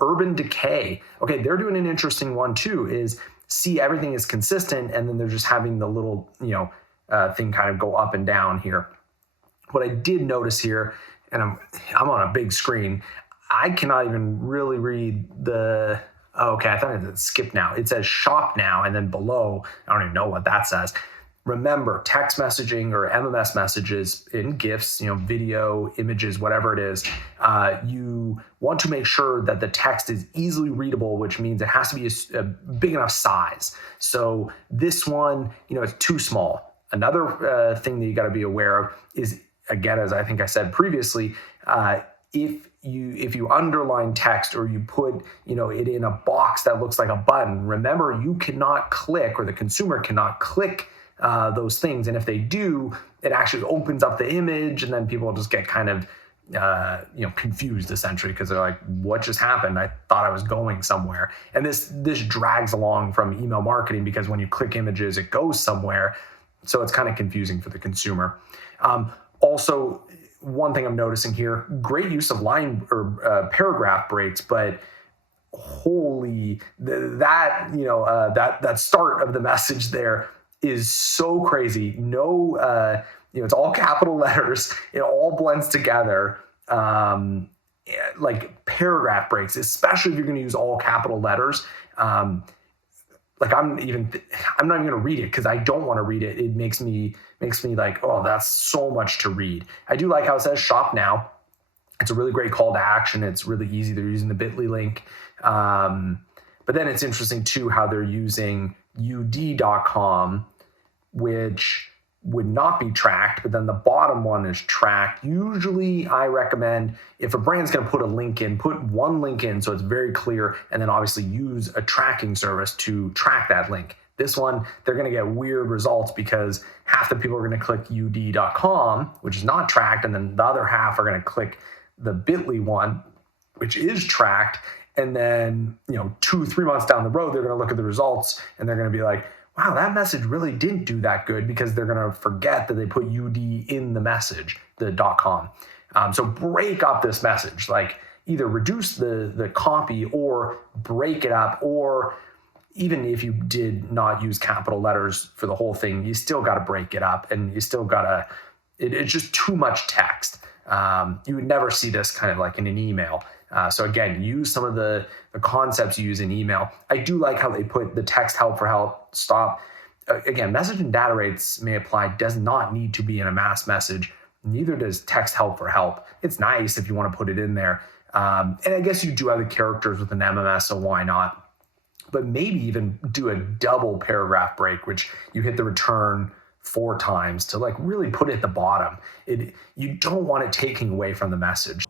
Urban Decay. Okay, they're doing an interesting one too, is see everything is consistent, and then they're just having the little, thing kind of go up and down here. What I did notice here, and I'm on a big screen, I cannot even really read the, okay, I thought it skipped now. It says shop now, and then below, I don't even know what that says. Remember, text messaging or MMS messages in GIFs, video, images, whatever it is, you want to make sure that the text is easily readable, which means it has to be a big enough size. So this one, it's too small. Another thing that you got to be aware of is, again, as I think I said previously, if you underline text or you put it in a box that looks like a button, remember you cannot click, or the consumer cannot click those things, and if they do, it actually opens up the image, and then people just get kind of confused essentially, because they're like, what just happened? I thought I was going somewhere. And this drags along from email marketing, because when you click images, it goes somewhere, so it's kind of confusing for the consumer. Also, one thing I'm noticing here, great use of line or paragraph breaks, but holy, that start of the message there is so crazy. No, it's all capital letters. It all blends together. Like paragraph breaks, especially if you're going to use all capital letters. I'm not even going to read it, because I don't want to read it. It makes me like, oh, that's so much to read. I do like how it says shop now. It's a really great call to action. It's really easy. They're using the bit.ly link. But then it's interesting too how they're using ud.com, which would not be tracked, but then the bottom one is tracked. Usually I recommend, if a brand's going to put a link in, put one link in so it's very clear, and then obviously use a tracking service to track that link. This one, they're going to get weird results, because half the people are going to click ud.com, which is not tracked, and then the other half are going to click the bit.ly one, which is tracked. And then, 2-3 months down the road, they're going to look at the results, and they're going to be like, wow, that message really didn't do that good, because they're going to forget that they put UD in the message, the .com. So break up this message, like either reduce the copy or break it up, or even if you did not use capital letters for the whole thing, you still got to break it up, and you still got to, it's just too much text. You would never see this kind of like in an email. So again, use some of the concepts you use in email. I do like how they put the text help for help stop. Again, message and data rates may apply, does not need to be in a mass message. Neither does text help for help. It's nice if you want to put it in there. And I guess you do have the characters with an MMS, so why not? But maybe even do a double paragraph break, which you hit the return 4 times to like really put it at the bottom. You don't want it taking away from the message.